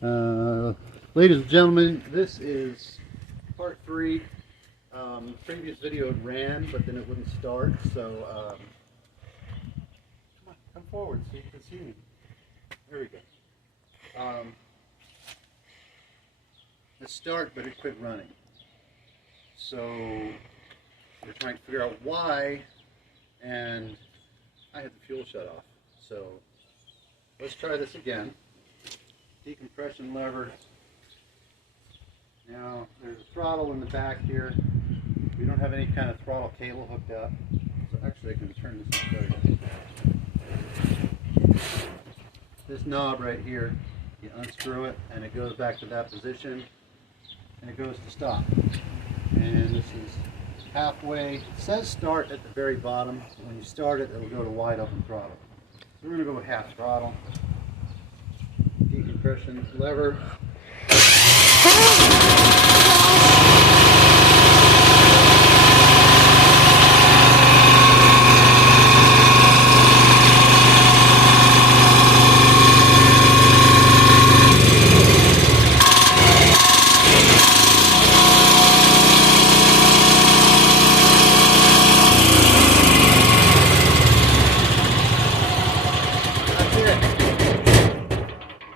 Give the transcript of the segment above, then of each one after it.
Ladies and gentlemen, this is part 3. The previous video it ran, but then it wouldn't start, so come on, come forward so you can see me. There we go. It started, but it quit running. So we're trying to figure out why, and I had the fuel shut off. So let's try this again. Decompression lever. Now there's a throttle in the back here. We don't have any kind of throttle cable hooked up. So actually I can turn this and show you. This knob right here, you unscrew it and it goes back to that position and it goes to stop. And this is halfway. It says start at the very bottom. When you start it, it'll go to wide open throttle. So we're going to go with half throttle. Decompression lever.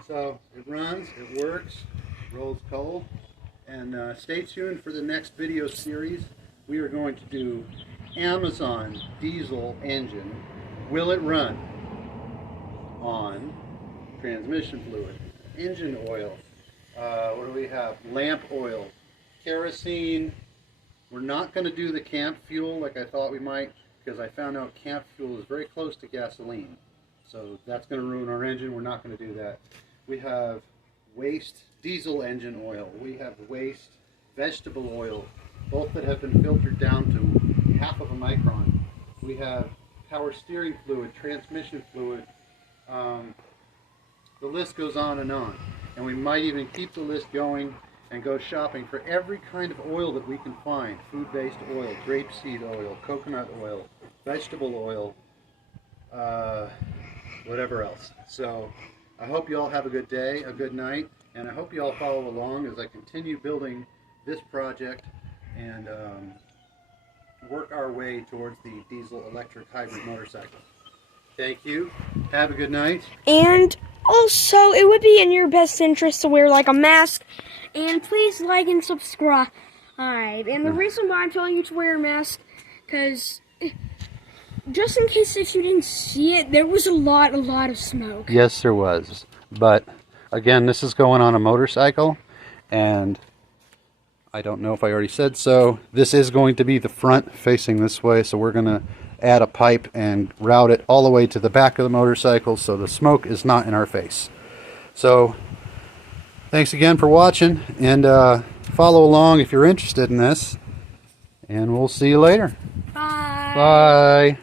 So it runs, it works, rolls coal, and stay tuned for the next video series. We are going to do Amazon diesel engine. Will it run on transmission fluid, engine oil, what do we have, lamp oil, kerosene. We're not going to do the camp fuel like I thought we might, because I found out camp fuel is very close to gasoline. So that's going to ruin our engine. We're not going to do that. We have waste diesel engine oil. We have waste vegetable oil, both that have been filtered down to half of a micron. We have power steering fluid, transmission fluid. The list goes on. And we might even keep the list going and go shopping for every kind of oil that we can find. Food-based oil, grapeseed oil, coconut oil, vegetable oil, whatever else. So I hope you all have a good day, a good night, and I hope you all follow along as I continue building this project and work our way towards the diesel electric hybrid motorcycle. Thank you. Have a good night. And also, it would be in your best interest to wear like a mask. And please like and subscribe. And the reason why I'm telling you to wear a mask, because just in case if you didn't see it, there was a lot of smoke. Yes, there was. But again, this is going on a motorcycle, and I don't know if I already said so. This is going to be the front facing this way, so we're going to add a pipe and route it all the way to the back of the motorcycle so the smoke is not in our face. So thanks again for watching, and follow along if you're interested in this, and we'll see you later. Bye. Bye.